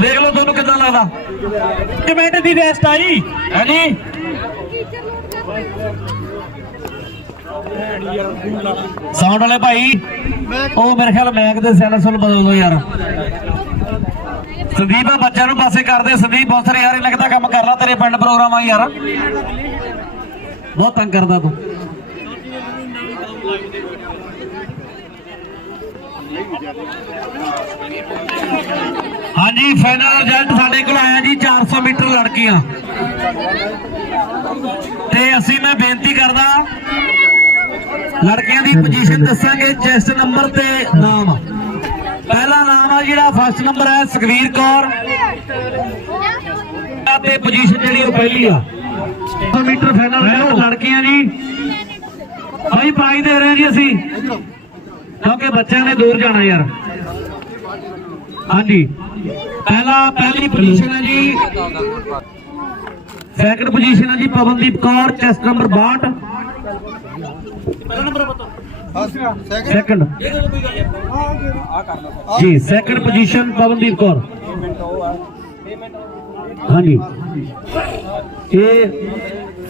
ਵੇਖ ਲਓ ਤੁਹਾਨੂੰ ਕਿੱਦਾਂ ਲੱਗਦਾ। ਮਿੰਟ ਦੀ ਰੈਸਟ ਆਈ ਹੈ ਜੀ ਸਾਊਂਡ ਵਾਲੇ ਭਾਈ ਉਹ ਮੇਰੇ ਖਿਆਲ ਮੈਕ ਦੇ ਸੈਲੈਂਸਰ ਨੂੰ ਬਦਲ ਦਿਓ ਯਾਰ। ਸੰਦੀਪ ਆ ਬੱਚਿਆਂ ਨੂੰ ਪਾਸੇ ਕਰਦੇ। ਸੰਦੀਪ ਬਹੁਤ ਸਾਰੇ ਯਾਰ ਇਹ ਲੱਗਦਾ ਕੰਮ ਕਰ ਲਾ ਤੇਰੇ ਪਿੰਡ ਪ੍ਰੋਗਰਾਮ ਆ ਯਾਰ। ਬਹੁਤ ਤੰਗ ਕਰਦਾ ਤੂੰ। ਹਾਂਜੀ ਫਾਈਨਲ ਰਿਜ਼ਲਟ ਸਾਡੇ ਕੋਲ ਆਇਆ ਜੀ 400 ਮੀਟਰ ਲੜਕੀਆਂ। ਤੇ ਅਸੀਂ ਮੈਂ ਬੇਨਤੀ ਕਰਦਾ, ਲੜਕੀਆਂ ਦੀ ਪੋਜੀਸ਼ਨ ਦੱਸਾਂਗੇ ਚੈਸਟ ਨੰਬਰ ਤੇ ਨਾਮ। ਪਹਿਲਾ ਨਾਮ ਆ ਜਿਹੜਾ ਫਸਟ ਨੰਬਰ ਹੈ ਸੁਖਵੀਰ ਕੌਰ। ਤੇ ਪੋਜੀਸ਼ਨ ਜਿਹੜੀ ਉਹ ਪਹਿਲੀ ਆ। 100 ਮੀਟਰ ਫਾਈਨਲ ਲੜਕੀਆਂ ਜੀ। ਭਾਈ ਪ੍ਰਾਈਜ਼ ਦੇ ਰਹੇ ਜੀ ਅਸੀਂ। ਕਿਉਂਕਿ ਬੱਚਿਆਂ ਨੇ ਦੂਰ ਜਾਣਾ ਯਾਰ। ਹਾਂਜੀ। ਪਹਿਲਾ, ਪਹਿਲੀ ਪੋਜੀਸ਼ਨ ਹੈ ਜੀ। ਸੈਕੰਡ ਪੋਜੀਸ਼ਨ ਹੈ ਜੀ Pawandeep Kaur chest number 62 second ਜੀ ਸੈਕੰਡ ਪੋਜੀਸ਼ਨ ਪਵਨਦੀਪ ਕੌਰ। ਹਾਂਜੀ। ਇਹ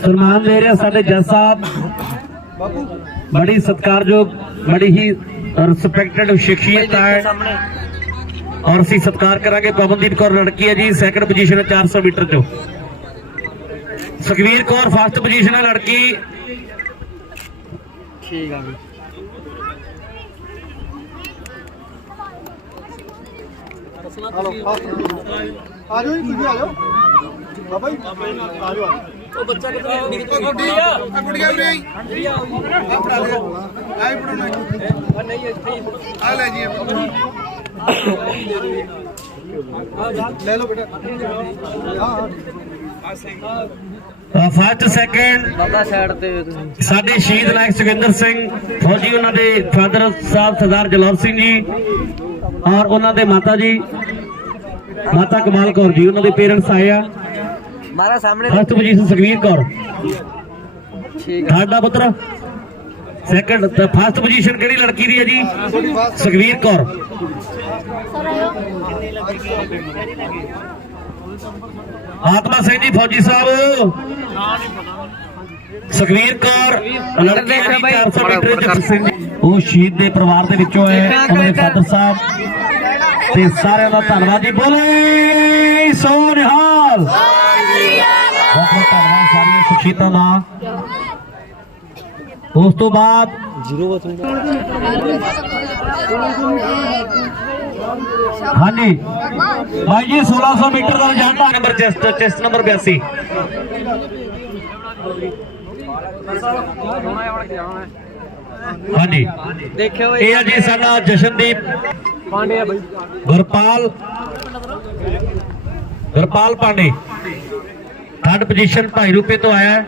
ਸਨਮਾਨ ਦੇ ਰਿਹਾ ਸਾਡੇ ਜੱਜ ਸਾਹਿਬ। ਬੜੀ ਸਤਿਕਾਰਯੋਗ, ਬੜੀ ਹੀ ਰਿਸਪੈਕਟਡ ਸ਼ਖਸੀਅਤ ਹੈ ਔਰ ਅਸੀਂ ਸਤਿਕਾਰ ਕਰਾਂਗੇ ਪਵਨਦੀਪ ਕੌਰ ਲੜਕੀ ਹੈ ਜੀ ਸੈਕੰਡ ਪੋਜੀਸ਼ਨ ਹੈ 400 ਮੀਟਰ ਚੋਂ ਸੁਖਵੀਰ ਕੌਰ ਫਸਟ ਪੋਜੀਸ਼ਨ ਹੈ ਲੜਕੀ ਠੀਕ ਆ ਹਲੋ ਆ ਜਾਓ ਜੀ ਤੁਸੀਂ ਆ ਜਾਓ ਬਾਬਾ ਜੀ ਆ ਜਾਓ ਉਹ ਬੱਚਾ ਕਿੱਥੇ ਗੁੱਡੀ ਆ। ਗੁੱਡੀਆਂ ਵੀ ਆਈ ਆ। ਫੜਾ ਲਿਆ ਆਈ ਫੜਾਉਣਾ। ਨਹੀਂ ਇੱਥੇ ਆ ਲੈ ਜੀ। ਲੈ ਲਓ ਬੇਟਾ। ਹਾਂ ਹਾਂ ਫਸਟ ਸੈਕੰਡ ਬਾਬਾ ਸਾਈਡ ਤੇ ਸਾਡੇ ਸ਼ਹੀਦ ਨਾਇਕ ਸੁਖਿੰਦਰ ਸਿੰਘ ਫੌਜੀ ਉਹਨਾਂ ਦੇ ਫਾਦਰ ਸਾਹਿਬ ਸਰਦਾਰ ਜਲੌਰ ਸਿੰਘ ਜੀ ਔਰ ਉਹਨਾਂ ਦੇ ਮਾਤਾ ਜੀ ਮਾਤਾ ਕਮਾਲ ਕੌਰ ਜੀ ਉਹਨਾਂ ਦੇ ਪੇਰੈਂਟਸ ਆਏ ਆ। ਮਾਰਾ ਸਾਹਮਣੇ ਫਸਟ ਪੋਜੀਸ਼ਨ ਸੁਖਵੀਰ ਕੌਰ। ਠੀਕ ਸਾਡਾ ਪੁੱਤਰ। ਸੈਕੰਡ ਤੇ ਫਸਟ ਪੋਜੀਸ਼ਨ ਕਿਹੜੀ ਲੜਕੀ ਦੀ ਹੈ ਜੀ? ਸੁਖਵੀਰ ਕੌਰ। ਆਤਮਾ ਸਿੰਘ ਜੀ ਫੌਜੀ ਸਾਹਿਬ। ਸੁਖਵੀਰ ਕੌਰ ਲੜਕੀ ਹੈ ਜੀ 400 ਮੀਟਰ ਚ ਸਿੰਘ। ਉਹ ਸ਼ਹੀਦ ਦੇ ਪਰਿਵਾਰ ਦੇ ਵਿੱਚੋਂ ਹੈ ਉਹਨਾਂ ਦੇ ਫਾਦਰ ਸਾਹਿਬ। ਤੇ ਸਾਰਿਆਂ ਦਾ ਧੰਨਵਾਦ ਜੀ। ਬੋਲੇ ਸੋ ਨਿਹਾਲ। ਸ਼ਖਸੀਅਤਾਂ ਦਾ। ਉਸ ਤੋਂ ਬਾਅਦ ਹਾਂਜੀ। ਭਾਈ ਜੀ 1600 ਮੀਟਰ ਦਾ ਰਿਜ਼ਲਟ ਆ। ਨੰਬਰ ਚੈਸਟ ਚੈਸਟ ਨੰਬਰ 82 ਹਾਂਜੀ। ਦੇਖਿਓ ਇਹ ਆ ਜੀ ਸਾਡਾ ਜਸ਼ਨਦੀਪ। ਪਾਂਡੇ ਆ ਬਾਈ। ਗੁਰਪਾਲ। ਗੁਰਪਾਲ ਪਾਂਡੇ। ਥਰਡ ਪੋਜੀਸ਼ਨ ਭਾਈ ਰੂਪੇ ਤੋਂ ਆਇਆ ਹੈ।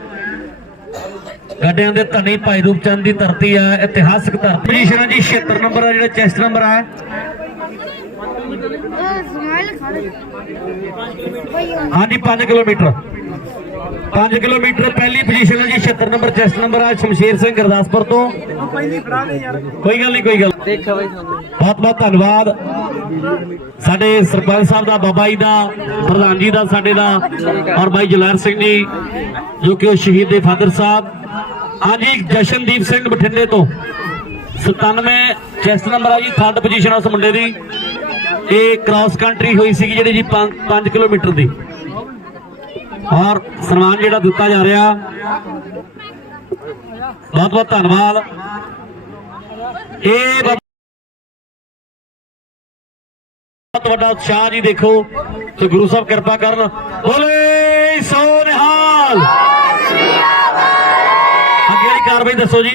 ਗੱਡਿਆਂ ਦੇ ਧਨੀ ਭਾਈ ਰੂਪਚੰਦ ਦੀ ਧਰਤੀ ਹੈ ਇਤਿਹਾਸਕ ਧਰਤੀ। ਪੋਜੀਸ਼ਨ ਹੈ ਜੀ 76 ਨੰਬਰ ਹੈ ਜਿਹੜਾ ਚੈਸਟ ਨੰਬਰ ਖਾਣੇ ਹਾਂਜੀ 5 ਕਿਲੋਮੀਟਰ। 5 ਕਿਲੋਮੀਟਰ ਪਹਿਲੀ ਪੋਜੀਸ਼ਨ ਹੈ ਜੀ 76 ਨੰਬਰ ਚੈਸਟ ਨੰਬਰ ਹੈ ਸ਼ਮਸ਼ੀਰ ਸਿੰਘ ਗੁਰਦਾਸਪੁਰ ਤੋਂ। ਕੋਈ ਗੱਲ ਨਹੀਂ ਕੋਈ ਗੱਲ ਬਾਈ ਬਹੁਤ ਬਹੁਤ ਧੰਨਵਾਦ। ਸਾਡੇ ਸਰਪੰਚ ਸਾਹਿਬ ਦਾ ਬਾਬਾ ਜੀ ਦਾ ਪ੍ਰਧਾਨ ਜੀ ਦਾ ਸਾਡੇ ਦਾ ਔਰ ਬਾਈ ਜਲੈਰ ਸਿੰਘ ਜੀ ਜੋ ਕਿ ਸ਼ਹੀਦ ਦੇ ਫਾਦਰ ਸਾਹਿਬ। ਹਾਂਜੀ ਜਸ਼ਨਦੀਪ ਸਿੰਘ ਬਠਿੰਡੇ ਤੋਂ। 97 ਚੈਸਟ ਨੰਬਰ ਆ ਜੀ ਥਰਡ ਪੋਜੀਸ਼ਨ ਉਸ ਮੁੰਡੇ ਦੀ। ਇਹ ਕ੍ਰਾਸ ਕੰਟਰੀ ਹੋਈ ਸੀ ਜਿਹੜੀ ਜੀ 5 ਕਿਲੋਮੀਟਰ ਦੀ। ਔਰ ਸਨਮਾਨ ਜਿਹੜਾ ਦਿੱਤਾ ਜਾ ਰਿਹਾ, ਬਹੁਤ ਬਹੁਤ ਧੰਨਵਾਦ। ਇਹ ਬਹੁਤ ਵੱਡਾ ਉਤਸ਼ਾਹ ਜੀ ਦੇਖੋ, ਤੇ ਗੁਰੂ ਸਾਹਿਬ ਕਿਰਪਾ ਕਰਨ। ਬੋਲੇ, ਸੋ ਨਿਹਾਲ। ਅੱਗੇ ਵਾਲੀ ਕਾਰਵਾਈ ਦੱਸੋ ਜੀ।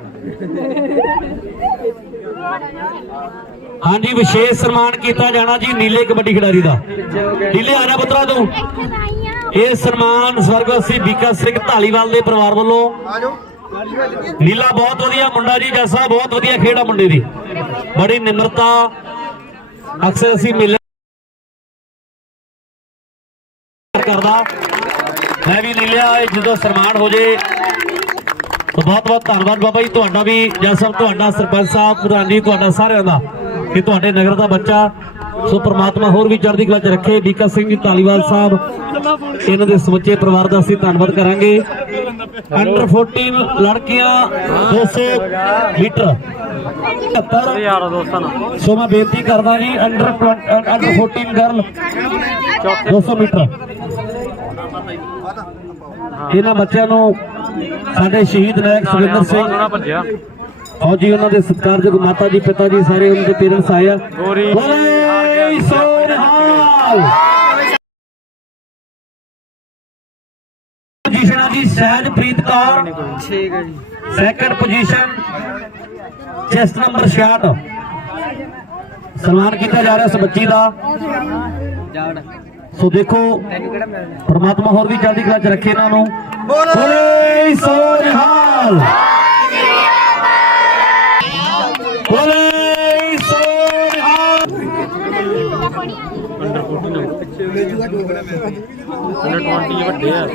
ਵਿਸ਼ੇਸ਼ ਸਨਮਾਨ ਕੀਤਾ ਜਾਣਾ ਜੀ ਨੀਲੇ ਕਬੱਡੀ ਖਿਡਾਰੀ ਦਾ। ਨੀਲੇ ਆ ਜਾ ਪੁੱਤਰਾ ਤੂੰ। ਇਹ ਸਨਮਾਨ ਸਵਰਗਵਾਸੀ ਬੀਕਾ ਸਿੰਘ ਢਾਲੀਵਾਲ ਦੇ ਪਰਿਵਾਰ ਵੱਲੋਂ। ਨੀਲਾ ਬਹੁਤ ਵਧੀਆ ਮੁੰਡਾ ਜੀ ਜੈਸਾ ਬਹੁਤ ਵਧੀਆ ਖੇਡ ਆ ਮੁੰਡੇ ਦੀ। ਬੜੀ ਨਿਮਰਤਾ। ਅਕਸਰ ਅਸੀਂ ਮਿਲ ਕਰਦਾ। ਮੈਂ ਵੀ ਨੀਲਿਆ ਜਦੋਂ ਸਨਮਾਨ ਹੋ ਜੇ ਬਹੁਤ ਬਹੁਤ ਧੰਨਵਾਦ ਬਾਬਾ ਜੀ। ਤੁਹਾਡਾ ਵੀ ਜੱਜ ਸਭ ਤੁਹਾਡਾ ਸਰਪੰਚ ਸਾਹਿਬ, ਪ੍ਰਧਾਨ ਜੀ, ਤੁਹਾਡਾ ਸਾਰਿਆਂ ਦਾ ਕਿ ਤੁਹਾਡੇ ਨਗਰ ਦਾ ਬੱਚਾ, ਸੋ ਪ੍ਰਮਾਤਮਾ ਹੋਰ ਵੀ ਚੜ੍ਹਦੀ ਕਲਾ ਚ ਰੱਖੇ। ਬੀਕਾ ਸਿੰਘ ਜੀ, ਧਾਲੀਵਾਲ ਸਾਹਿਬ, ਇਹਨਾਂ ਦੇ ਸਮੁੱਚੇ ਪਰਿਵਾਰ ਦਾ ਅਸੀਂ ਧੰਨਵਾਦ ਕਰਾਂਗੇ। ਅੰਡਰ 14 ਲੜਕੀਆਂ 200 ਮੀਟਰ। ਸੋ ਮੈਂ ਬੇਨਤੀ ਕਰਦਾ ਜੀ ਅੰਡਰ ਅੰਡਰ 14 ਗਰਲ 200 ਮੀਟਰ। ਇਹਨਾਂ ਬੱਚਿਆਂ ਨੂੰ ਸਾਡੇ ਸ਼ਹੀਦ ਨਾਇਕ ਸੁਰਿੰਦਰ ਸਿੰਘ। ਫੌਜੀ ਉਹਨਾਂ ਦੇ ਸਤਿਕਾਰਯੋਗ ਮਾਤਾ ਜੀ ਪਿਤਾ ਜੀ ਸਾਰੇ ਉਹਨਾਂ ਦੇ ਪੇਰੈਂਟਸ ਆਏ ਆ। ਗੋਰੀ। ਬੋਲੇ ਸੋਨਹਾਲ ਪੋਜੀਸ਼ਨ ਆ ਜੀ ਸਹਿਜਪ੍ਰੀਤ ਕੌਰ। ਠੀਕ ਹੈ ਜੀ। ਸੈਕੰਡ ਪੋਜੀਸ਼ਨ ਚੈਸਟ ਨੰਬਰ 66 ਸਨਮਾਨ ਕੀਤਾ ਜਾ ਰਿਹਾ ਇਸ ਬੱਚੀ ਦਾ। ਜਾੜ। ਸੋ ਦੇਖੋ ਪਰਮਾਤਮਾ ਹੋਰ ਵੀ ਚੜ੍ਹਦੀ ਕਲਾ ਚ ਰੱਖੇ ਇਹਨਾਂ ਨੂੰ। ਬੋਲੇ। ਸੋਨਹਾਲ ਬੋਲੇ ਸੋਨਹਾਲ ਅੰਡਰ 14 ਅੰਡਰ 20 ਵੱਡੇ ਆ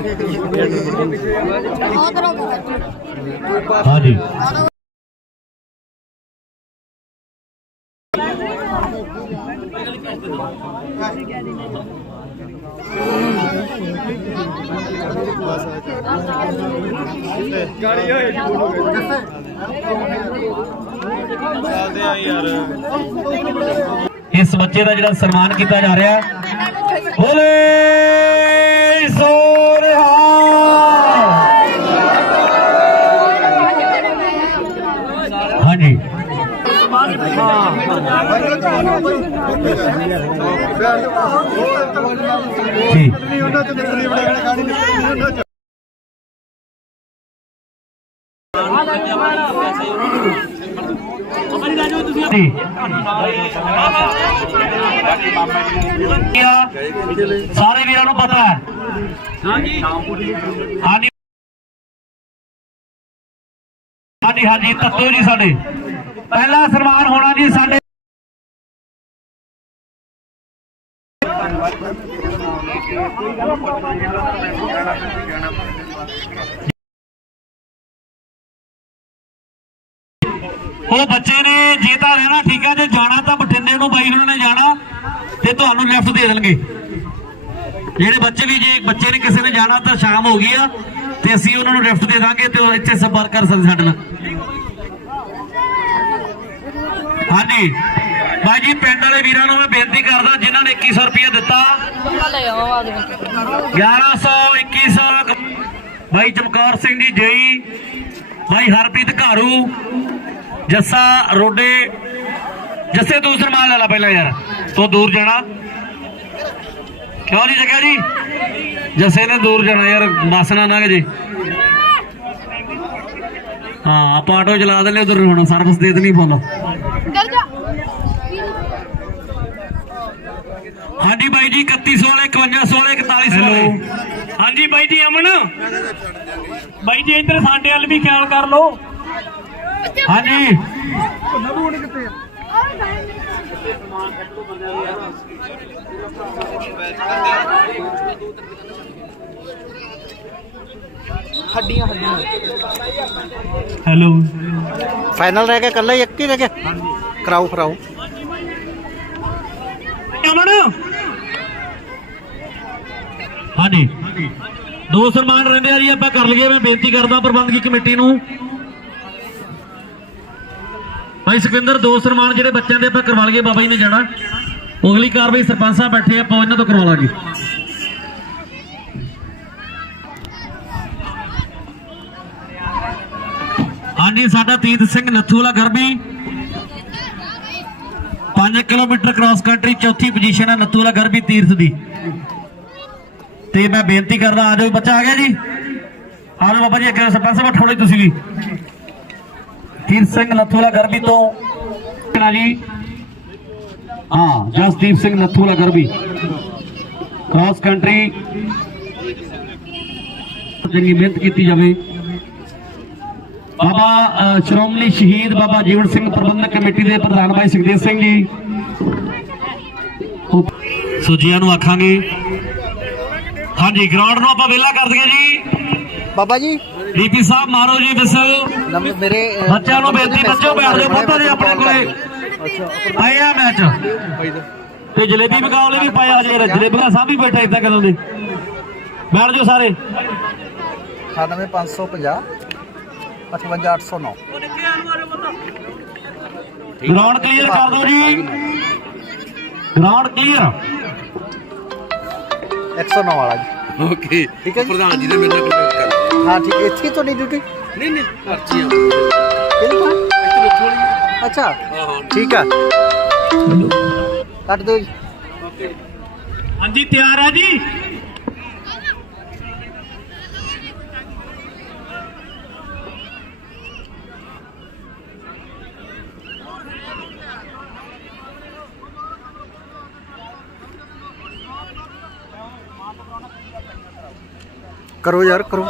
ਹਾਂਜੀ। ਇਸ ਬੱਚੇ ਦਾ ਜਿਹੜਾ ਸਨਮਾਨ ਕੀਤਾ ਜਾ ਰਿਹਾ ਬੋਲੇ! ਜੀ ਉਹਨਾਂ ਤੇ ਨਿਕਲੀ ਬੜਾ ਗਾੜੀ ਨਿਕਲੀ ਉਹਨਾਂ ਚ ਸਾਰੇ ਵੀਰਾਂ ਨੂੰ ਪਤਾ ਹੈ। ਹਾਂਜੀ। ਹਾਂਜੀ ਹਾਂਜੀ ਤੱਤੋ ਜੀ ਸਾਡੇ। ਪਹਿਲਾ ਸਨਮਾਨ ਹੋਣਾ ਜੀ ਸਾਡੇ ਉਹ ਬੱਚੇ ਨੇ ਜੇ ਤਾਂ ਰਹਿਣਾ ਠੀਕ ਹੈ ਜੇ ਜਾਣਾ ਤਾਂ ਬਠਿੰਡੇ ਨੂੰ ਬਾਈ ਉਹਨਾਂ ਨੇ ਜਾਣਾ, ਤੇ ਤੁਹਾਨੂੰ ਲਿਫਟ ਦੇ ਦੇਣਗੇ। ਜਿਹੜੇ ਬੱਚੇ ਵੀ ਜੇ ਬੱਚੇ ਨੇ ਕਿਸੇ ਨੇ ਜਾਣਾ ਤਾਂ ਸ਼ਾਮ ਹੋ ਗਈ ਆ, ਤੇ ਅਸੀਂ ਉਹਨਾਂ ਨੂੰ ਲਿਫਟ ਦੇ ਦਾਂਗੇ ਤੇ ਉਹ ਇੱਥੇ ਸੰਪਰਕ ਕਰ ਸਕਦੇ ਸਾਡੇ ਨਾਲ। ਹਾਂਜੀ। ਬਾਈ ਜੀ ਪਿੰਡ ਵਾਲੇ ਵੀਰਾਂ ਨੂੰ ਮੈਂ ਬੇਨਤੀ ਕਰਦਾ, ਜਿਨ੍ਹਾਂ ਨੇ 2100 ਰੁਪਏ ਦਿੱਤਾ। 1100 2100 ਬਾਈ ਚਮਕੌਰ ਸਿੰਘ ਜੀ, ਜਈ। ਭਾਈ ਹਰਪ੍ਰੀਤ ਘਾਰੂ। ਜੱਸਾ ਰੋਡੇ। ਜੱਸੇ, ਤੂੰ ਸਰਮਾਨ ਲੈ ਲਾ ਪਹਿਲਾਂ ਯਾਰ। ਤੂੰ ਦੂਰ ਜਾਣਾ। ਕਿਉਂ ਨਹੀਂ ਜਗਿਆ ਜੀ? ਜੱਸੇ ਨੇ ਦੂਰ ਜਾਣਾ ਯਾਰ, ਬੱਸ ਨਾ ਲੰਘ ਜੇ। ਹਾਂ, ਆਪਾਂ ਆਟੋ ਚਲਾ ਦਿੰਦੇ ਉਧਰ ਹੁਣ ਸਰਵਿਸ ਦੇ ਦੇਣੀ ਬੋਲੋ ਹਾਂਜੀ ਬਾਈ ਜੀ 3100 ਵਾਲੇ 5100 ਵਾਲੇ 4100 ਵਾਲੇ। ਹਾਂਜੀ ਬਾਈ ਜੀ ਅਮਨ। ਬਾਈ ਜੀ ਇੱਧਰ ਸਾਡੇ ਵੱਲ ਵੀ ਖਿਆਲ ਕਰ ਲਓ। ਹਾਂਜੀ। ਨਬੂਣ ਕਿੱਥੇ ਆ ਹੱਡੀਆਂ ਹੱਡੀਆਂ। ਹੈਲੋ। ਫਾਈਨਲ ਰਹਿ ਗਿਆ ਕੱਲਾ ਹੀ ਇੱਕ ਹੀ ਰਹਿ ਗਿਆ? ਕਰਾਓ ਕਰਾਓ। ਅਮਨ। ਹਾਂਜੀ। ਦੋ ਸਨਮਾਨ ਰਹਿੰਦੇ ਆ ਜੀ, ਆਪਾਂ ਕਰ ਲਈਏ, ਮੈਂ ਬੇਨਤੀ ਕਰਦਾ ਪ੍ਰਬੰਧਕੀ ਕਮੇਟੀ ਨੂੰ। ਭਾਈ ਸੁਖਿੰਦਰ ਦੋ ਸਨਮਾਨ ਜਿਹੜੇ ਬੱਚਿਆਂ ਦੇ ਆਪਾਂ ਕਰਵਾ ਲਈਏ, ਬਾਬਾ ਜੀ ਨੇ ਜਾਣਾ। ਅਗਲੀ ਕਾਰਵਾਈ ਸਰਪੰਚ ਸਾਹਿਬ ਬੈਠੇ ਆਪਾਂ ਇਹਨਾਂ ਤੋਂ ਕਰਵਾ ਲਾਂਗੇ। ਹਾਂਜੀ, ਸਾਡਾ ਤੀਤ Singh Nathuwala Garbi 5 kilometre cross country ਚੌਥੀ ਪੋਜੀਸ਼ਨ ਹੈ ਨੱਥੂ ਵਾਲਾ ਗਰਬੀ ਤੀਰਥ ਦੀ। ਤੇ ਮੈਂ ਬੇਨਤੀ ਕਰਦਾ ਆ ਜਾਓ ਬੱਚਾ ਆ ਗਿਆ ਜੀ। ਆ ਜਾਓ ਬਾਬਾ ਜੀ ਅੱਗੇ ਸਰਪੰਚ ਸਾਹਿਬ ਠੋੜੇ ਤੁਸੀਂ ਵੀ। ਜਸਦੀਪ ਸਿੰਘ ਨੱਥੂਲਾ ਗਰਬੀ ਤੋਂ। ਨਾ ਜੀ। ਹਾਂ ਜਸਦੀਪ ਸਿੰਘ ਨੱਥੂਲਾ ਗਰਬੀ। ਕ੍ਰਾਸ ਕੰਟਰੀ ਚੰਗੀ ਮਿਹਨਤ ਕੀਤੀ ਜਾਵੇ। ਬਾਬਾ ਸ਼੍ਰੋਮਣੀ ਸ਼ਹੀਦ ਬਾਬਾ ਜੀਵਨ ਸਿੰਘ ਪ੍ਰਬੰਧਕ ਕਮੇਟੀ ਦੇ ਪ੍ਰਧਾਨ ਭਾਈ ਸੁਖਦੇਵ ਸਿੰਘ ਜੀ। ਸੋ ਜੀਆਂ ਨੂੰ ਆਖਾਂਗੇ। ਹਾਂਜੀ ਗਰਾਊਂਡ ਨੂੰ ਆਪਾਂ ਵਿਹਲਾ ਕਰ ਦਈਏ ਜੀ। ਬਾਬਾ ਜੀ। ਡੀਪੀ ਸਾਹਿਬ ਮਾਰੋ ਜੀ ਵਿਸਲ ਮੇਰੇ ਬੱਚਿਆਂ ਨੂੰ ਬੇਨਤੀ ਬੱਚੋ ਬੈਠ ਜਾਓ ਪੁੱਤਾਂ ਦੇ ਆਪਣੇ ਕੋਲੇ। ਆਏ ਆ ਮੈਚ ਤੇ ਜਲੇਬੀ ਮੁਕਾਬਲੇ ਵੀ ਪਾਇਆ ਜੇ ਜਲੇਬੀ ਦਾ ਸਾਹਿਬ ਵੀ ਬੈਠਾ ਇਦਾਂ ਕਦੋਂ ਦੇ ਬੈਠ ਜਾਓ ਸਾਰੇ। 98550 55809 ਗਰਾਊਂਡ ਕਲੀਅਰ ਕਰ ਦਿਓ ਜੀ। ਗਰਾਊਂਡ ਕਲੀਅਰ 109 ਵਾਲਾ ਜੀ। ਓਕੇ। ਠੀਕ ਹੈ ਜੀ? ਪ੍ਰਧਾਨ ਜੀ ਨੇ ਮੇਰੇ ਨਾਲ ਕੰਟੈਕਟ ਕਰ ਹਾਂ ਠੀਕ ਇੱਥੇ ਤੋਂ ਨਹੀਂ ਡਿਊਟੀ ਨਹੀਂ ਨਹੀਂ ਪਰਚੀਆਂ ਇਹਦੇ ਤੋਂ ਇੱਥੇ ਰੱਖੋ ਜੀ। ਅੱਛਾ। ਹਾਂ ਹਾਂ। ਠੀਕ ਆ। ਕੱਟ ਦਿਓ ਜੀ। ਓਕੇ। ਹਾਂਜੀ ਤਿਆਰ ਆ ਜੀ? ਕਰੋ ਯਾਰ ਕਰੋ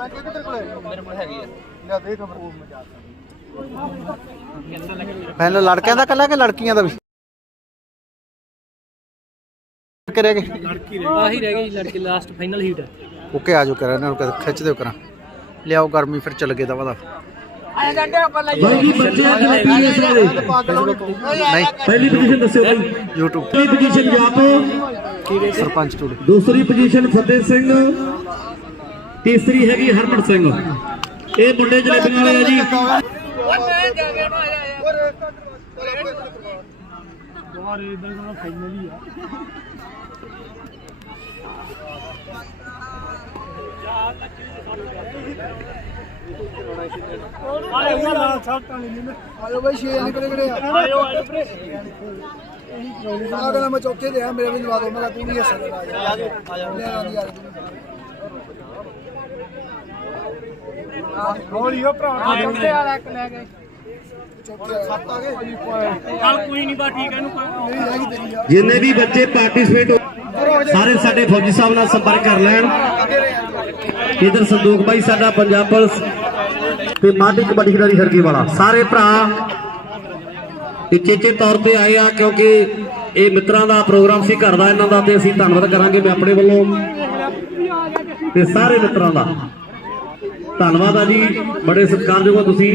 ਮੇਰੇ ਕੋਲ ਹੈਗੀ ਆ ਪਹਿਲਾਂ ਲੜਕਿਆਂ ਦਾ ਕੱਲਾ ਕਿ ਲੜਕੀਆਂ ਦਾ ਵੀ ਕਰਿਆ ਗਏ ਆਹੀ ਰਹਿ ਗਈ ਲੜਕੀ ਲਾਸਟ ਫਾਈਨਲ ਹੀਟ ਹੈ ਓਕੇ ਆ ਜਾਓ ਕਰਾਂ ਇਹਨਾਂ ਨੂੰ ਕਦੇ ਖਿੱਚ ਦਿਓ ਕਰਾਂ ਲਿਆਓ ਗਰਮੀ ਫਿਰ ਚੱਲ ਗਏ ਦਾ ਵਦਾ ਬਾਈ ਜੀ ਬੱਚੇ ਅੱਜ ਲੱਗੀ ਇਸ ਵੇਲੇ? ਨਹੀਂ। ਪਹਿਲੀ ਪੋਜੀਸ਼ਨ ਦੱਸਿਓ ਬਾਈ। YouTube ਪਹਿਲੀ ਪੋਜੀਸ਼ਨ ਜਾਪੋ ਸਰਪੰਚ ਟੂੜੇ ਦੂਸਰੀ ਪੋਜੀਸ਼ਨ ਫਤਿਹ ਸਿੰਘ। ਤੀਸਰੀ ਹੈਗੀ ਹਰਮਨ ਸਿੰਘ। ਇਹ ਮੁੰਡੇ ਜਲੇਬੀਆਂ ਵਾਲੇ ਆ ਜੀ। ਆਇਓ ਬਈ ਛੇ ਨਿਕਲੇ ਕਿਹੜੇ ਆ? ਆਇਓ ਆਇਓ ਵੀਰੇ। ਆ ਕਹਿੰਦਾ ਮੈਂ ਚੌਥੇ ਤੇ ਆ ਮੇਰੇ ਵੀ ਜਵਾ ਦੋ। ਮੈਂ ਕਿਹਾ ਤੂੰ ਵੀ ਹਿੱਸਾ ਲੈ ਆ ਜਾ। ਆ ਜਾ ਆ ਜਾ ਹੌਲੀ ਹੋ ਭਰਾ। ਚੌਥੇ ਵਾਲਾ ਇੱਕ ਲੈ ਗਏ ਚੌਥੇ ਸੱਤ ਆ ਗਏ। ਚੱਲ ਕੋਈ ਨਹੀਂ ਬਾ ਠੀਕ ਹੈ ਨੂੰ ਨਹੀਂ ਹੈਗੀ ਤੇਰੀ ਯਾਰ। ਜਿੰਨੇ ਵੀ ਬੱਚੇ ਪਾਰਟਿਸਿਪੇਟ ਸਾਰੇ ਸਾਡੇ ਫੌਜੀ ਸਾਹਿਬ ਨਾਲ ਸੰਪਰਕ ਕਰ ਲੈਣ। ਇਧਰ ਸੰਦੂਕ ਬਾਈ ਸਾਡਾ ਪੰਜਾਬ ਪੁਲਿਸ ਤੇ ਮਾਦੀ ਕਬੱਡੀ ਖਿਡਾਰੀ ਹਰਗੀ ਵਾਲਾ ਸਾਰੇ ਭਰਾ ਚੇਚੇ ਤੌਰ ਤੇ ਆਏ ਆ ਕਿਉਂਕਿ ਇਹ ਮਿੱਤਰਾਂ ਦਾ ਪ੍ਰੋਗਰਾਮ ਸੀ ਘਰ ਦਾ ਇਹਨਾਂ ਦਾ ਤੇ ਅਸੀਂ ਧੰਨਵਾਦ ਕਰਾਂਗੇ ਮੈਂ ਆਪਣੇ ਵੱਲੋਂ ਤੇ ਸਾਰੇ ਮਿੱਤਰਾਂ ਦਾ। ਧੰਨਵਾਦ ਆ ਜੀ ਬੜੇ ਸਤਿਕਾਰਯੋਗ ਹੋ ਤੁਸੀਂ।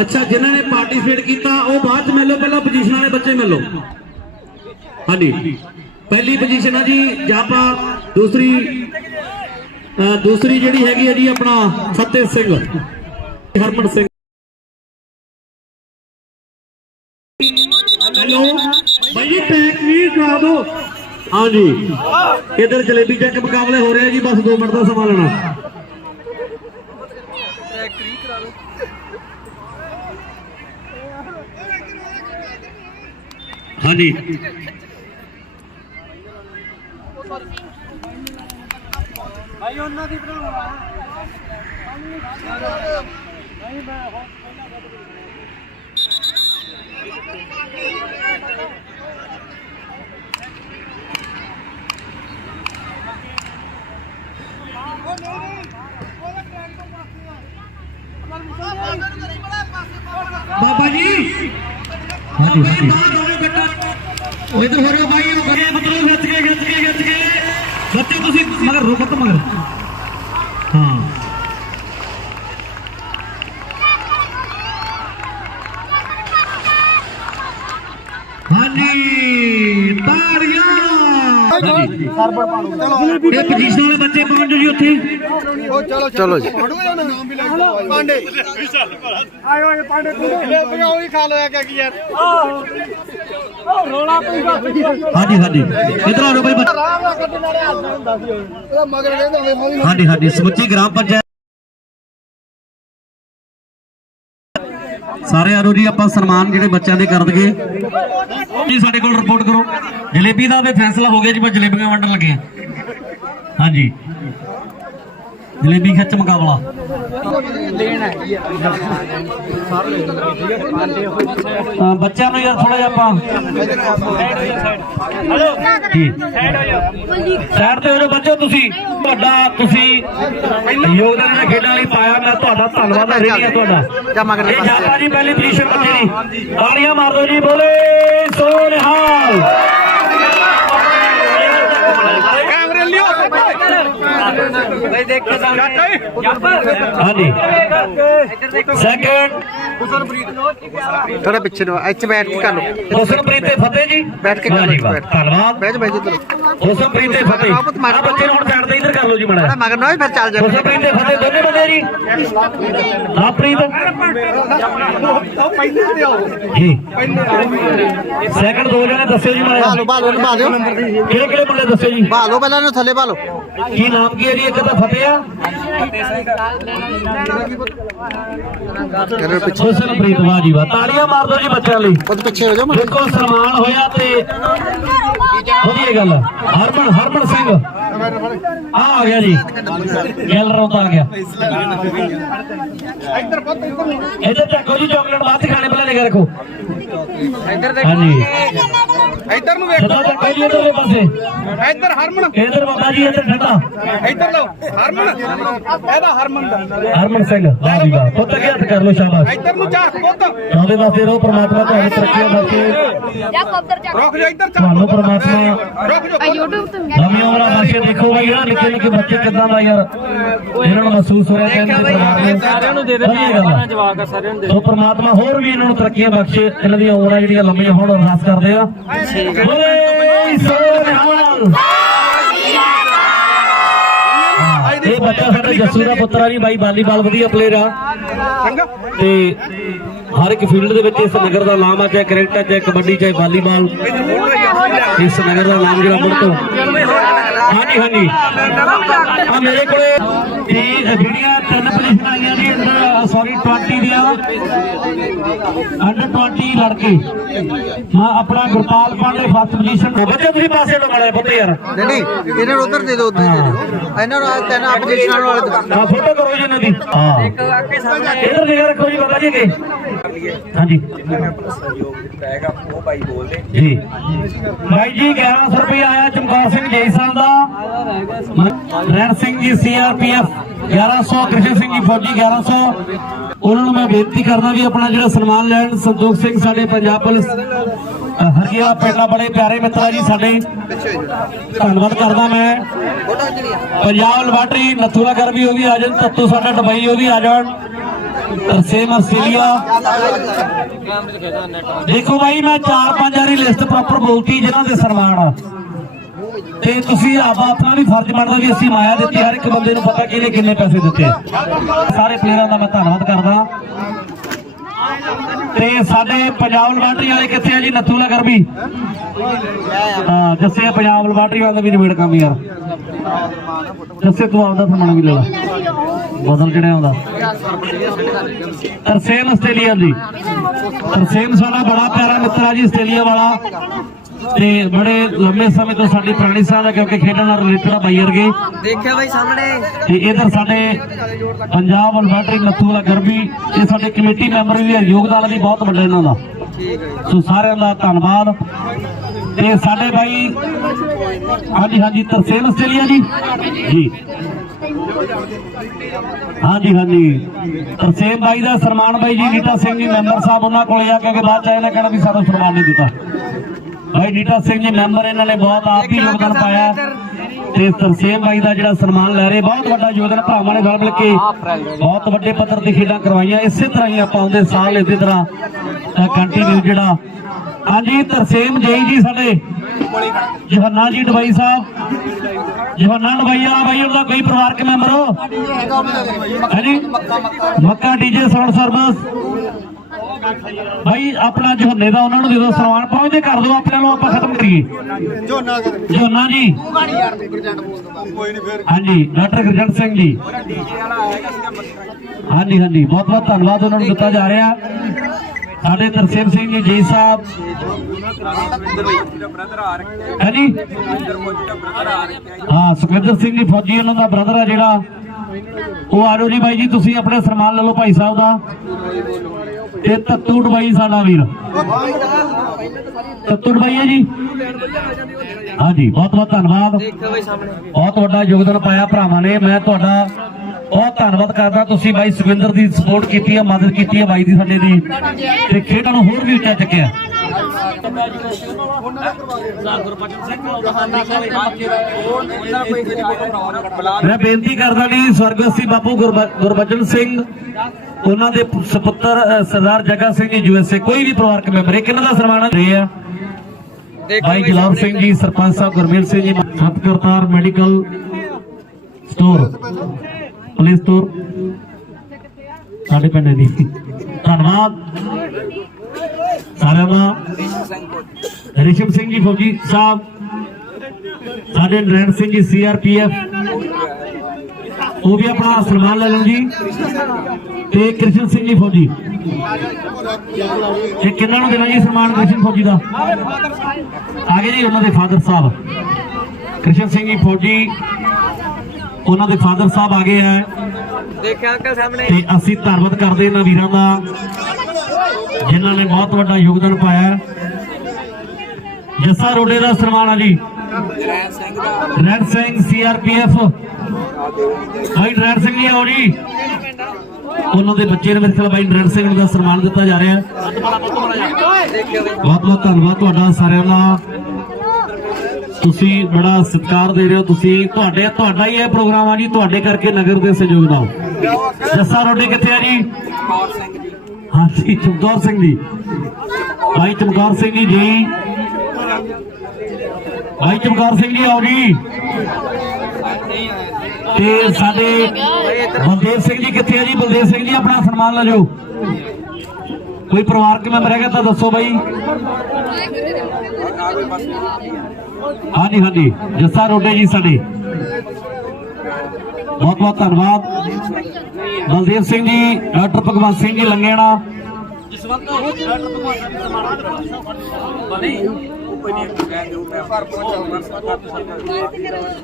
ਅੱਛਾ ਜਿਨ੍ਹਾਂ ਨੇ ਪਾਰਟਿਸਿਪੇਟ ਕੀਤਾ ਉਹ ਬਾਅਦ ਚ ਮਿਲੋ ਪਹਿਲਾਂ ਪੋਜੀਸ਼ਨ ਵਾਲੇ ਬੱਚੇ ਮਿਲੋ। ਹਾਂਜੀ। ਪਹਿਲੀ ਪੋਜੀਸ਼ਨ ਹੈ ਜੀ ਜਾਪਾ ਦੂਸਰੀ ਦੂਸਰੀ ਜਿਹੜੀ ਹੈਗੀ ਹੈ ਜੀ ਆਪਣਾ ਫਤਿਹ ਸਿੰਘ ਹਰਮਨ ਸਿੰਘ। ਹੈਲੋ। ਭਾਈ ਟੈਕ ਵੀ ਕਰਾ ਦਿਓ ਹਾਂਜੀ। ਇਧਰ ਜਲੇਬੀ ਚੱਕ ਮੁਕਾਬਲੇ ਹੋ ਰਹੇ ਆ ਜੀ ਬਸ 2 ਮਿੰਟ ਦਾ ਸਮਾਂ ਲੈਣਾ। ਹਾਂਜੀ। ਭਾਈ ਉਹਨਾਂ ਦੀ ਬਣਾਉਣਾ ਬਾਬਾ ਜੀ। ਹਾਂਜੀ ਉਹ ਇਧਰ ਹੋ ਰਿਹਾ ਬਾਈ ਉਹ ਕਰੇ ਮਤਲਬ ਖਿੱਚ ਕੇ ਖਿੱਚ ਕੇ ਖਿੱਚ ਕੇ। ਬੱਚੇ ਤੁਸੀਂ ਮਗਰ ਰੁਕੋ ਤਾਂ ਮਗਰ। ਹਾਂ। ਹਾਂਜੀ ਤਾੜੀਆਂ। ਹਾਂਜੀ। ਇਹ ਪੋਜੀਸ਼ਨ ਵਾਲੇ ਬੱਚੇ ਪਹੁੰਚ ਜੀ ਉੱਥੇ। ਚਲੋ ਚਲੋ ਜੀ। ਪਾਂਡੇ। ਆਇਓ ਇਹ ਪਾਂਡੇ ਲੈ ਭਗਾਓ ਹੀ ਖਾ ਲਿਆ ਕਿ ਯਾਰ। ਰੋਲਾ ਪੂਗਾ ਹਾਂਜੀ ਹਾਂਜੀ। ਇਧਰ ਆ ਜਾਓ ਆਰਾਮ ਨਾਲ ਕੱਢਣ ਵਾਲੇ ਹੱਥ ਹੁੰਦਾ ਸੀ ਉਹ ਮਗਰ ਕਹਿੰਦਾ ਹੋਵੇ ਮੋਦੀ ਹਾਂਜੀ ਹਾਂਜੀ। ਸਮੁੱਚੀ ਗ੍ਰਾਮ ਪੰਚਾਇਤ ਸਾਰੇ ਆਰੋ ਜੀ ਆਪਾਂ ਸਨਮਾਨ ਜਿਹੜੇ ਬੱਚਿਆਂ ਦੇ ਕਰ ਦਈਏ ਜੀ, ਸਾਡੇ ਕੋਲ ਰਿਪੋਰਟ ਕਰੋ। ਜਲੇਬੀ ਦਾ ਵੀ ਫੈਸਲਾ ਹੋ ਗਿਆ ਜੀ ਮੈਂ ਜਲੇਬੀਆਂ ਵੰਡਣ ਲੱਗੇ ਆ। ਹਾਂਜੀ। ਜਲੇਬੀ ਖਿੱਚ ਮੁਕਾਬਲਾ। ਬੱਚਿਆਂ ਨੂੰ ਯਾਰ ਥੋੜਾ ਜਿਹਾ ਆਪਾਂ ਸਾਈਡ ਤੇ ਹੋ ਜਾਓ ਬੱਚੋ ਤੁਸੀਂ। ਤੁਹਾਡਾ ਤੁਸੀਂ ਯੋਗਦਾਨ ਜਿਹੜਾ ਖੇਡਾਂ ਲਈ ਪਾਇਆ। ਮੈਂ ਤੁਹਾਡਾ ਧੰਨਵਾਦ ਹੈ ਰੇਡੀ ਤੁਹਾਡਾ। ਇਹ ਜਾਂਦਾ ਜੀ, ਪਹਿਲੀ ਪੋਜੀਸ਼ਨ ਬੱਚੇ ਦੀ। ਤਾੜੀਆਂ ਮਾਰ ਦਿਓ ਜੀ, ਬੋਲੇ ਸੋ ਨਿਹਾਲ ਕੈਮਰੇ ਲਿਓ ਹਾਂਜੀ ਸੈਕਿੰਡ ਥੋੜਾ ਪਿੱਛੇ ਨੂੰ ਇੱਥੇ ਬੈਠ ਕੇ ਕਰ ਲਓ। ਹੁਸਨਪ੍ਰੀਤ ਤੇ ਫਤਿਹ ਜੀ। ਬੈਠ ਕੇ ਕਰ ਲਓ ਧੰਨਵਾਦ। ਬੈਠ ਬੈਠ ਇੱਧਰ। ਹੁਸਨਪ੍ਰੀਤ ਤੇ ਫਤਿਹ। ਆ ਬੱਚੇ ਨੂੰ ਹੁਣ ਸਾਈਡ ਤੇ ਇੱਧਰ ਕਰ ਲਓ ਜੀ ਮੜਾ ਮਗਰ ਨਾ ਫਿਰ ਚੱਲ ਜਾ ਹੁਸਨਪ੍ਰੀਤ ਤੇ ਫਤਿਹ ਦੋਨੇ ਬੰਦੇ ਜੀ। ਆਪ੍ਰੀਤ ਜੀ। ਸੈਕਿੰਡ ਦੋ ਜਣੇ ਦੱਸਿਓ ਜੀ ਮਾੜਾ ਲਓ ਬਾ ਲਓ ਇਹਨੂੰ ਬਾ ਦਿਓ ਕਿਹੜੇ ਕਿਹੜੇ ਮੁੰਡੇ ਦੱਸਿਓ ਜੀ? ਬਾ ਲਓ ਪਹਿਲਾਂ ਇਹਨੂੰ ਥੱਲੇ ਬਾ ਲਓ ਕੀ ਨਾਮ ਕੀ ਹੈ ਜੀ? ਇੱਕ ਤਾਂ ਫਤਿਹ ਆ। ਕਰੋ ਪਿੱਛੇ ਹੁਸਨਪ੍ਰੀਤ ਵਾਹ ਜੀ ਵਾਹ ਤਾੜੀਆਂ ਮਾਰ ਦਿਓ ਜੀ ਬੱਚਿਆਂ ਲਈ। ਉਹ ਪਿੱਛੇ ਹੋ ਜਾਓ ਮਾੜਾ। ਦੇਖੋ ਸਨਮਾਨ ਹੋਇਆ ਤੇ ਵਧੀਆ ਗੱਲ। ਹਰਮਨ ਹਰਮਨ ਸਿੰਘ। ਆ ਆ ਗਿਆ ਜੀ। ਗੱਲ ਰੌਂਦਾ ਆ ਗਿਆ। ਇੱਧਰ ਚੱਕੋ ਜੀ ਚਾਕਲੇਟ ਬਾਅਦ ਚ ਖਾਣੇ ਪਹਿਲਾਂ ਲੈ ਕੇ ਰੱਖੋ ਹਾਂਜੀ। ਇੱਧਰ ਨੂੰ ਸਦਾ ਚੱਕੋ ਜੀ ਇੱਧਰਲੇ ਪਾਸੇ। ਇੱਧਰ ਹਰਮਨ। ਇੱਧਰ ਬਾਬਾ ਜੀ ਇੱਧਰ ਇੱਧਰ ਲਓ ਹਰਮਨ। ਇਹਦਾ ਹਰਮਨ ਦਾ। ਹਰਮਨ ਸਿੰਘ ਵਾਹ ਜੀ ਵਾਹ। ਪੁੱਤ ਕੇ ਹੱਥ ਕਰ ਲੋ ਸ਼ਾਬਾਸ਼। ਇੱਧਰ ਨੂੰ ਚਾਰ ਪੁੱਤ। ਉਹਦੇ ਵਾਸਤੇ ਰਹੋ ਪ੍ਰਮਾਤਮਾ ਤੁਹਾਨੂੰ ਤਰੱਕੀਆਂ ਬਖਸ਼ੇ ਜਾ ਕਬਦਰ ਚੱਕ ਰੁਕ ਜਾ ਇੱਧਰ ਤੁਹਾਨੂੰ ਪ੍ਰਮਾਤਮਾ ਰੁਕ ਜਾ। ਆ YouTube ਤੋਂ। ਨਵੀਆਂ ਉਮਰਾਂ ਬਖਸ਼ੇ ਦੇਖੋ ਬਈ ਯਾਰ ਨਿੱਕੇ ਨਿੱਕੇ ਬੱਚੇ ਕਿੱਦਾਂ ਦਾ ਯਾਰ। ਇਹਨਾਂ ਨੂੰ ਮਹਿਸੂਸ ਹੋ ਰਿਹਾ ਕਿ ਇਹਨਾਂ ਦੇ ਪਰਿਵਾਰ ਨੂੰ। ਸਾਰਿਆਂ ਨੂੰ ਦੇ ਦੇ। ਜਵਾਕ ਆ ਸਾਰਿਆਂ ਨੂੰ ਦੇ ਸੋ ਪ੍ਰਮਾਤਮਾ ਹੋਰ ਵੀ ਇਹਨਾਂ ਨੂੰ ਤਰੱਕੀਆਂ ਬਖਸ਼ੇ। ਇਹਨਾਂ ਦੀਆਂ ਉਮਰਾਂ ਜਿਹੜੀਆਂ ਲੰਮੀਆਂ ਹੋਣ ਅਰਦਾਸ ਕਰਦੇ ਆ। ਬੋਲੇ ਸੋ ਨਿਹਾਲ ਇਹ ਬੱਚਾ ਸਾਡਾ ਜੱਸੂ ਦਾ ਪੁੱਤਰ ਆ ਜੀ ਬਾਈ ਵਾਲੀਬਾਲ ਵਧੀਆ ਪਲੇਅਰ ਆ। ਤੇ ਹਰ ਇੱਕ ਫੀਲਡ ਦੇ ਵਿੱਚ ਇਸ ਨਗਰ ਦਾ ਨਾਮ ਆ ਚਾਹੇ ਕ੍ਰਿਕਟ ਹੈ ਚਾਹੇ ਕਬੱਡੀ ਚਾਹੇ ਵਾਲੀਬਾਲ। ਇਸ ਨਗਰ ਦਾ ਨਾਮ ਜਿਹੜਾ ਮੁੜ ਤੋਂ। ਹਾਂਜੀ ਹਾਂਜੀ। ਆ ਮੇਰੇ ਕੋਲੇ ਇਹ ਜਿਹੜੀਆਂ ਤਿੰਨ ਪੋਜੀਸ਼ਨ ਆਈਆਂ ਨੇ ਅੰਦਰ ਸੌਰੀ 20 ਦੀਆਂ। ਅੰਡਰ 20 ਲੜਕੇ। ਮੈਂ ਆਪਣਾ ਗੁਰਪਾਲ ਪਾਂਡੇ ਫਸਟ ਪੋਜੀਸ਼ਨ ਬੱਚੇ ਤੁਸੀਂ ਪਾਸੇ ਲੋ ਮੜੇ ਪੁੱਤ ਯਾਰ। ਨਹੀਂ ਨਹੀਂ ਇਹਨਾਂ ਨੂੰ ਉਧਰ ਦੇ ਦਿਓ ਉਧਰ ਦੇ ਦਿਓ। ਇਹਨਾਂ ਨੂੰ ਤਿੰਨ ਆਪੋਜੀਸ਼ਨ ਵਾਲੇ। ਹਾਂ ਫੋਟੋ ਕਰੋ ਜੀ ਇਹਨਾਂ ਦੀ। ਹਾਂ। ਇਧਰ ਨਿਗਾਹ ਰੱਖੋ ਜੀ ਬਾਬਾ ਜੀ ਅੱਗੇ। ਹਾਂਜੀ। ਜੀ। ਭਾਈ ਜੀ 1100 ਰੁਪਏ ਆਇਆ ਚਮਕੌਰ ਸਿੰਘ ਜੈਸਾਂ ਦਾ। ਰਣ ਸਿੰਘ ਜੀ ਸੀਆਰਪੀਐਫ 1100 ਕ੍ਰਿਸ਼ਨ ਸਿੰਘ ਜੀ ਫੌਜੀ 1100 ਉਹਨਾਂ ਨੂੰ ਮੈਂ ਬੇਨਤੀ ਕਰਦਾ ਵੀ ਆਪਣਾ ਜਿਹੜਾ ਸਨਮਾਨ ਲੈਣ ਸੰਤੋਖ ਸਿੰਘ ਸਾਡੇ ਪੰਜਾਬ ਪੁਲਿਸ ਅ, ਹਰਗਿਆ ਬੜੇ ਪਿਆਰੇ ਮਿੱਤਰ ਆ ਜੀ ਸਾਡੇ। ਧੰਨਵਾਦ ਕਰਦਾ ਮੈਂ। ਪੰਜਾਬ ਲੈਬਾਰਟਰੀ ਨਥੂਲਾ ਕਰ ਵੀ ਉਹਦੀ ਆ ਜਾਣ ਤੱਤੂ ਸਾਡਾ ਦੁਬਈ ਉਹਦੀ ਆ ਜਾਣ। ਤਰਸੇਮ ਆਸਟ੍ਰੇਲੀਆ ਦੇਖੋ ਭਾਈ ਮੈਂ ਚਾਰ ਪੰਜ ਵਾਰੀ ਲਿਸਟ ਪ੍ਰੋਪਰ ਬੋਲਤੀ ਜਿਨ੍ਹਾਂ ਦੇ ਸਨਮਾਨ ਤੇ ਤੁਸੀਂ ਆਪਾ ਆਪਣਾ ਵੀ ਫਰਜ਼ ਬਣਦਾ ਵੀ ਅਸੀਂ ਮਾਇਆ ਦਿੱਤੀ, ਹਰ ਇੱਕ ਬੰਦੇ ਨੂੰ ਪਤਾ ਕਿਹਨੇ ਕਿੰਨੇ ਪੈਸੇ ਦਿੱਤੇ। ਸਾਰੇ ਪਲੇਅਰਾਂ ਦਾ ਮੈਂ ਧੰਨਵਾਦ ਕਰਦਾ। ਤੇ ਸਾਡੇ ਪੰਜਾਬ ਲੈਬਾਰਟਰੀ ਵਾਲੇ ਕਿੱਥੇ ਆ ਜੀ? ਨੱਥੂ ਨਗਰ ਵੀ। ਹਾਂ, ਜੱਸੇ ਪੰਜਾਬ ਲੈਬਾਰਟਰੀ ਵਾਲਾ ਵੀ ਨਿਬੇੜ ਕੰਮ ਯਾਰ। ਜੱਸੇ, ਤੂੰ ਆਪਦਾ ਸਮਾਨ ਵੀ ਲੈ ਲਾ। ਬਦਲ ਕਿਹੜਾ ਆਉਂਦਾ? ਤਰਸੇਮ ਆਸਟ੍ਰੇਲੀਆ ਜੀ ਤਰਸੇਮ ਸਾਡਾ ਬੜਾ ਪਿਆਰਾ ਮਿੱਤਰ ਆ ਜੀ, ਆਸਟ੍ਰੇਲੀਆ ਵਾਲਾ। ਤੇ ਬੜੇ ਲੰਮੇ ਸਮੇਂ ਤੋਂ ਸਾਡੀ ਪੁਰਾਣੀ ਸਾਹ ਦਾ ਕਿਉਂਕਿ ਖੇਡਣ ਨਾਲ ਰਿਲੇਟਡ ਆ ਬਾਈ ਵਰਗੇ। ਦੇਖਿਆ ਬਾਈ ਸਾਹਮਣੇ। ਤੇ ਇਧਰ ਸਾਡੇ ਪੰਜਾਬ ਅਲਬੈਟਰੀ ਨੱਥੂ ਵਾਲਾ ਗਰਬੀ ਇਹ ਸਾਡੇ ਕਮੇਟੀ ਮੈਂਬਰ ਵੀ ਆ ਯੋਗਦਾਨ ਵੀ ਬਹੁਤ ਵੱਡਾ ਇਹਨਾਂ ਦਾ। ਸੋ ਸਾਰਿਆਂ ਦਾ ਧੰਨਵਾਦ। ਤੇ ਸਾਡੇ ਬਾਈ ਹਾਂਜੀ ਹਾਂਜੀ ਤਰਸੇਮ ਆਸਟ੍ਰੇਲੀਆ ਜੀ। ਜੀ। ਹਾਂਜੀ ਹਾਂਜੀ। ਤਰਸੇਮ ਬਾਈ ਦਾ ਸਨਮਾਨ ਬਾਈ ਜੀ ਨੀਤਾ ਸਿੰਘ ਜੀ ਮੈਂਬਰ ਸਾਹਿਬ ਉਹਨਾਂ ਕੋਲੇ ਆ ਕਿਉਂਕਿ ਬਾਅਦ ਚ ਇਹਨਾਂ ਕਹਿਣਾ ਵੀ ਸਾਨੂੰ ਸਨਮਾਨ ਨਹੀਂ ਦਿੱਤਾ। ਭਾਈ ਨੀਤਾ ਸਿੰਘ ਜੀ ਮੈਂਬਰ ਇਹਨਾਂ ਨੇ ਬਹੁਤ ਆਪ ਹੀ ਯੋਗਦਾਨ ਪਾਇਆ। ਤੇ ਤਰਸੇਮ ਬਾਈ ਦਾ ਜਿਹੜਾ ਸਨਮਾਨ ਲੈ ਰਹੇ ਬਹੁਤ ਵੱਡਾ ਯੋਗਦਾਨ ਭਰਾਵਾਂ ਨੇ ਰਲ ਮਿਲ ਕੇ ਬਹੁਤ ਵੱਡੇ ਪੱਧਰ ਤੇ ਖੇਡਾਂ ਕਰਵਾਈਆਂ। ਇਸੇ ਤਰ੍ਹਾਂ ਹੀ ਆਪਾਂ ਆਉਂਦੇ ਸਾਲ ਇਸੇ ਤਰ੍ਹਾਂ ਕੰਟੀਨਿਊ ਜਿਹੜਾ। ਹਾਂਜੀ ਤਰਸੇਮ ਜੈ ਜੀ ਸਾਡੇ। ਜਹਨਾ ਜੀ ਡਬਾਈ ਸਾਹਿਬ। ਜਹਨਾ ਡਬਾਈ ਵਾਲਾ ਬਾਈ ਉਹਦਾ ਕੋਈ ਪਰਿਵਾਰਕ ਮੈਂਬਰ ਹੋ? ਹਾਂਜੀ ਮੱਕਾ ਡੀਜੇ ਸਾਊਂਡ ਸਰਵਿਸ ਭਾਈ ਆਪਣਾ ਜਹੰਨੇ ਦਾ ਉਹਨਾਂ ਨੂੰ ਦੇ ਦਿਓ ਸਨਮਾਨ ਪਹੁੰਚਦੇ ਕਰ ਦਿਓ ਆਪਣੇ ਨੂੰ ਆਪਾਂ ਖਤਮ ਕਰੀਏ। ਝੋਨਾ ਕਰ। ਜੋਨਾ ਜੀ। ਕੋਈ ਨਹੀਂ ਫਿਰ। ਹਾਂਜੀ ਡਾਕਟਰ ਗੁਰਜੰਟ ਸਿੰਘ ਜੀ। ਹਾਂਜੀ ਹਾਂਜੀ। ਬਹੁਤ ਬਹੁਤ ਧੰਨਵਾਦ ਉਹਨਾਂ ਨੂੰ ਦਿੱਤਾ ਜਾ ਰਿਹਾ। ਸਾਡੇ ਤਰਸੇਮ ਸਿੰਘ ਜੀ ਜੀ ਸਾਹਿਬ। ਹਾਂਜੀ ਹਾਂ ਸੁਖਵਿੰਦਰ ਸਿੰਘ ਜੀ ਫੌਜੀ ਉਹਨਾਂ ਦਾ ਬ੍ਰਦਰ ਆ ਜਿਹੜਾ। ਉਹ ਆਜੋ ਜੀ ਬਾਈ ਜੀ ਤੁਸੀਂ ਆਪਣੇ ਸਨਮਾਨ ਲੈ ਲਓ ਭਾਈ ਸਾਹਿਬ ਦਾ। ਇਹ ਤੱਤੂ ਡਬਾਈ ਸਾਡਾ ਵੀਰ। ਤੱਤੂ ਡਬਾਈ ਹੈ ਜੀ। ਹਾਂਜੀ, ਬਹੁਤ ਬਹੁਤ ਧੰਨਵਾਦ। ਬਹੁਤ ਵੱਡਾ ਯੋਗਦਾਨ ਪਾਇਆ ਭਰਾਵਾਂ ਨੇ। ਮੈਂ ਤੁਹਾਡਾ ਬਹੁਤ ਧੰਨਵਾਦ ਕਰਦਾ। ਤੁਸੀਂ ਬਾਈ ਸੁਖਵਿੰਦਰ ਦੀ ਸਪੋਰਟ ਕੀਤੀ ਹੈ, ਮਦਦ ਕੀਤੀ ਹੈ, ਬਾਈ ਦੀ ਸਾਡੇ ਦੀ। ਤੇ ਖੇਡਾਂ ਨੂੰ ਹੋਰ ਵੀ ਉੱਚਾ ਚੱਕਿਆ। ਮੈਂ ਬੇਨਤੀ ਕਰਦਾ ਜੀ ਸਵਰਗਵਾਸੀ ਬਾਪੂ ਗੁਰਬ- ਗੁਰਬਚਨ ਸਿੰਘ ਉਹਨਾਂ ਦੇ ਪ- ਸੁਪੁੱਤਰ ਅ, ਸਰਦਾਰ ਜੱਗਾ ਸਿੰਘ ਜੀ ਯੂਐਸਏ ਕੋਈ ਵੀ ਪਰਿਵਾਰਕ ਮੈਂਬਰ ਇਹ ਕਿਹਨਾਂ ਦਾ ਸਨਮਾਨ ਰਹੇ? ਆ ਭਾਈ ਜਲਾਵਰ ਸਿੰਘ ਜੀ ਸਰਪੰਚ ਸਾਹਿਬ Gurmel Singh ji Satkartar medical store. Police store. ਸਾਡੇ ਪਿੰਡ ਦੀ। ਧੰਨਵਾਦ। ਸਾਰਿਆਂ ਦਾ। ਰਿਸ਼ਮ ਸਿੰਘ ਜੀ ਫੌਜੀ ਸਾਹਿਬ। ਸਾਡੇ ਨਰੈਣ ਸਿੰਘ ਜੀ ਸੀਆਰਪੀਐਫ ਉਹ ਵੀ ਆਪਣਾ ਸਨਮਾਨ ਲੈ ਲੈਣ ਜੀ ਤੇ ਕ੍ਰਿਸ਼ਨ ਸਿੰਘ ਜੀ ਫੌਜੀ। ਇਹ ਕਿੰਨਾਂ ਨੂੰ ਦੇਣਾ ਜੀ ਸਨਮਾਨ ਕ੍ਰਿਸ਼ਨ ਫੌਜੀ ਦਾ? ਆਗੇ ਜੀ ਉਹਨਾਂ ਦੇ ਫਾਦਰ ਸਾਹਿਬ। ਕ੍ਰਿਸ਼ਨ ਸਿੰਘ ਜੀ ਫੌਜੀ ਉਹਨਾਂ ਦੇ ਫਾਦਰ ਸਾਹਿਬ ਆ ਗਏ ਆ। ਦੇਖਿਆ ਅੰਕਲ ਸਾਹਮਣੇ। ਤੇ ਅਸੀਂ ਧੰਨਵਾਦ ਕਰਦੇ ਇਹਨਾਂ ਵੀਰਾਂ ਦਾ ਜਿਨ੍ਹਾਂ ਨੇ ਬਹੁਤ ਵੱਡਾ ਯੋਗਦਾਨ ਪਾਇਆ। ਜੱਸਾ ਰੋਡੇ ਦਾ ਸਨਮਾਨ ਆ ਜੀ। ਰੈਡ ਸਿੰਘ ਸੀਆਰਪੀਐਫ ਭਾਈ ਰੈਡ ਸਿੰਘ ਜੀ ਆਓ ਜੀ। ਉਹਨਾਂ ਦੇ ਬੱਚੇ ਨੇ ਮੇਰੇ ਖਿਆਲ ਭਾਈ ਰੈਡ ਸਿੰਘ ਨੂੰ ਦਾ ਸਨਮਾਨ ਦਿੱਤਾ ਜਾ ਰਿਹਾ ਬਹੁਤ ਬਹੁਤ ਧੰਨਵਾਦ ਤੁਹਾਡਾ ਸਾਰਿਆਂ ਦਾ। ਤੁਸੀਂ ਬੜਾ ਸਤਿਕਾਰ ਦੇ ਰਹੇ ਹੋ। ਤੁਸੀਂ ਤੁਹਾਡੇ ਤੁਹਾਡਾ ਹੀ ਇਹ ਪ੍ਰੋਗਰਾਮ ਆ ਜੀ। ਤੁਹਾਡੇ ਕਰਕੇ ਨਗਰ ਦੇ ਸਹਿਯੋਗ ਨਾਲ। ਜੱਸਾ ਰੋਡੇ ਕਿੱਥੇ ਆ ਜੀ? ਹਾਂਜੀ ਚਮਕੌਰ ਸਿੰਘ ਜੀ। ਭਾਈ ਚਮਕੌਰ ਸਿੰਘ ਜੀ ਜੀ। ਭਾਈ ਚਮਕੌਰ ਸਿੰਘ ਜੀ, ਆਓ ਜੀ। ਤੇ ਸਾਡੇ ਬਲਦੇਵ ਸਿੰਘ ਜੀ ਕਿੱਥੇ ਆ ਜੀ? ਬਲਦੇਵ ਸਿੰਘ ਜੀ, ਆਪਣਾ ਸਨਮਾਨ ਲੈ ਜਾਓ। ਕੋਈ ਪਰਿਵਾਰਕ ਮੈਂਬਰ ਹੈਗਾ ਤਾਂ ਦੱਸੋ ਬਾਈ। ਹਾਂਜੀ ਹਾਂਜੀ। ਜੱਸਾ ਰੋਡੇ ਜੀ ਸਾਡੇ। ਬਹੁਤ ਬਹੁਤ ਧੰਨਵਾਦ। ਬਲਦੇਵ ਸਿੰਘ ਜੀ, ਡਾਕਟਰ ਭਗਵੰਤ ਸਿੰਘ ਜੀ, ਲੰਗੇਣਾ।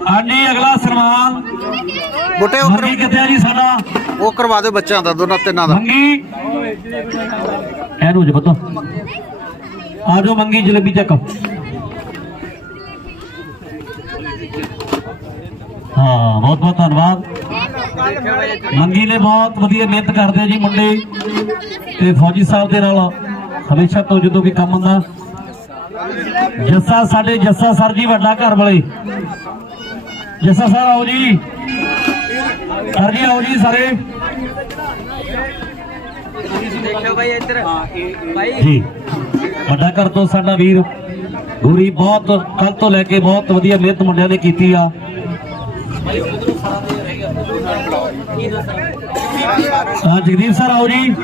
ਹਾਂਜੀ ਅਗਲਾ ਸਨਮਾਨ। ਬੁੱਟੇ ਉਹ ਮੰਗੀ ਕਿੱਥੇ ਆ ਜੀ ਸਾਡਾ? ਉਹ ਕਰਵਾ ਦਿਓ ਬੱਚਿਆਂ ਦਾ ਦੋਨਾਂ ਤਿੰਨਾਂ ਦਾ। ਮੰਗੀ। ਇਹਨੂੰ ਜੇ ਪਤਾ। ਆ ਜਾਓ ਮੰਗੀ ਜਲੇਬੀ ਚੱਕ। ਹਾਂ ਬਹੁਤ ਬਹੁਤ ਧੰਨਵਾਦ। ਮੰਗੀ ਨੇ ਬਹੁਤ ਵਧੀਆ ਮਿਹਨਤ ਕਰਦੇ ਆ ਜੀ ਮੁੰਡੇ। ਤੇ ਫੌਜੀ ਸਾਹਿਬ ਦੇ ਨਾਲ ਹਮੇਸ਼ਾ ਤੋਂ ਜਦੋਂ ਵੀ ਕੰਮ ਹੁੰਦਾ ਜੱਸਾ ਸਾਡੇ ਜੱਸਾ ਸਰ ਜੀ ਵੱਡਾ ਘਰ ਵਾਲੇ। ਜੱਸਾ ਸਰ ਆਓ ਜੀ। ਸਰ ਜੀ ਆਓ ਜੀ ਸਾਰੇ। ਦੇਖਿਓ ਬਾਈ ਇੱਧਰ। ਬਾਈ। ਜੀ। ਵੱਡਾ ਘਰ ਤੋਂ ਸਾਡਾ ਵੀਰ। ਗੁਰੀ ਬਹੁਤ ਕੱਲ ਤੋਂ ਲੈ ਕੇ ਬਹੁਤ ਵਧੀਆ ਮਿਹਨਤ ਮੁੰਡਿਆਂ ਨੇ ਕੀਤੀ ਆ। ਹਾਂ ਜਗਦੀਪ ਸਰ ਆਓ ਜੀ।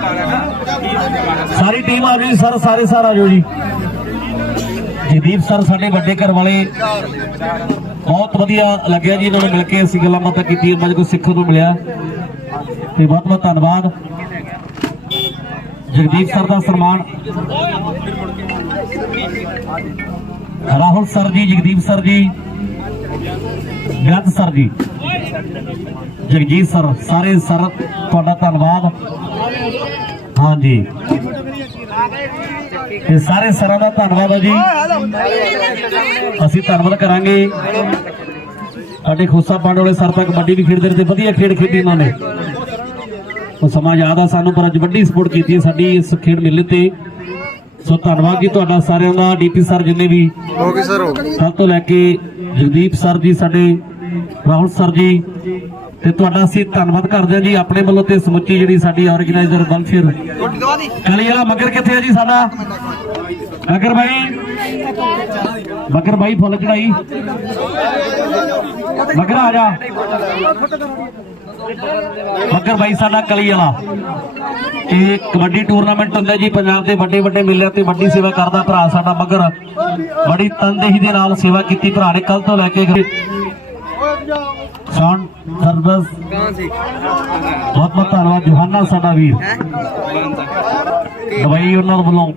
ਸਾਰੀ ਟੀਮ ਆ ਜੀ ਸਰ ਸਾਰੇ ਸਰ ਆ ਜਾਓ ਜੀ। ਜਗਦੀਪ ਸਰ, ਸਾਡੇ ਵੱਡੇ ਘਰ ਵਾਲੇ, ਬਹੁਤ ਵਧੀਆ ਲੱਗਿਆ ਜੀ ਇਹਨਾਂ ਨੂੰ ਮਿਲ ਕੇ। ਅਸੀਂ ਗੱਲਾਂ ਬਾਤਾਂ ਕੀਤੀਆਂ ਮੈਨੂੰ ਕੁਝ ਸਿੱਖਣ ਨੂੰ ਮਿਲਿਆ। ਤੇ ਬਹੁਤ ਬਹੁਤ ਧੰਨਵਾਦ। ਜਗਦੀਪ ਸਰ ਦਾ ਸਨਮਾਨ। ਰਾਹੁਲ ਸਰ ਜੀ, ਜਗਦੀਪ ਸਰ ਜੀ ਗੱਤ ਸਰ ਜੀ। ਜਗਜੀਤ ਸਰ, ਸਾਰੇ ਸਰ, ਤੁਹਾਡਾ ਧੰਨਵਾਦ। ਹਾਂਜੀ। ਇਹ ਸਾਰੇ ਸਰਾਂ ਦਾ ਧੰਨਵਾਦ ਹੈ ਜੀ। ਅਸੀਂ ਧੰਨਵਾਦ ਕਰਾਂਗੇ। ਸਾਡੇ ਖੋਸਾ ਪਾਂਡ ਵਾਲੇ ਸਰ ਤਾਂ ਕਬੱਡੀ ਵੀ ਖੇਡਦੇ ਰਹੇ ਤੇ ਵਧੀਆ ਖੇਡ ਖੇਡੀ ਉਹਨਾਂ ਨੇ। ਉਹ ਸਮਾਂ ਯਾਦ ਆ ਸਾਨੂੰ ਪਰ ਅੱਜ ਵੱਡੀ ਸਪੋਰਟ ਕੀਤੀ ਹੈ ਸਾਡੀ ਇਸ ਖੇਡ ਮੇਲੇ ਤੇ। ਸੋ ਧੰਨਵਾਦ ਜੀ ਤੁਹਾਡਾ ਸਾਰਿਆਂ ਦਾ ਡੀਪੀ ਸਰ ਜਿੰਨੇ ਵੀ। ਗਈ ਸਰ ਕੱਲ ਤੋਂ ਲੈ ਕੇ ਜਗਦੀਪ ਸਰ ਜੀ ਸਾਡੇ ਰਾਹੁਲ ਸਰ ਜੀ। ਤੇ ਤੁਹਾਡਾ ਅਸੀਂ ਧੰਨਵਾਦ ਕਰਦੇ ਹਾਂ ਜੀ ਆਪਣੇ ਵੱਲੋਂ ਤੇ ਸਮੁੱਚੀ ਜਿਹੜੀ ਸਾਡੀ ਆਰਗੇਨਾਈਜ਼ਰ ਵੈਲਫੇਅਰ ਕਾਲੀ ਵਾਲਾ ਮਗਰ ਕਿੱਥੇ ਹੈ ਜੀ ਸਾਡਾ? ਮਗਰ ਭਾਈ। ਮਗਰ ਭਾਈ ਫੁੱਲ ਚੜਾਈ। ਮਗਰ ਆ ਜਾ। ਮਗਰ ਭਾਈ ਸਾਡਾ ਕਲੀ ਵਾਲਾ। ਇਹ ਕਬੱਡੀ ਟੂਰਨਾਮੈਂਟ ਹੁੰਦਾ ਜੀ ਪੰਜਾਬ ਦੇ ਵੱਡੇ ਵੱਡੇ ਮੇਲਿਆਂ ਤੇ ਵੱਡੀ ਸੇਵਾ ਕਰਦਾ ਭਰਾ ਸਾਡਾ ਮਗਰ। ਬੜੀ ਤਨਦੇਹੀ ਦੇ ਨਾਲ ਸੇਵਾ ਕੀਤੀ ਭਰਾ ਨੇ ਕੱਲ ਤੋਂ ਲੈ ਕੇ ਸਾਊਂਡ ਸਰਵਿਸ। ਬਹੁਤ ਬਹੁਤ ਧੰਨਵਾਦ ਜੋਹਾਨਾ ਸਾਡਾ ਵੀਰ। ਦਵਾਈ ਉਹਨਾਂ ਵੱਲੋਂ।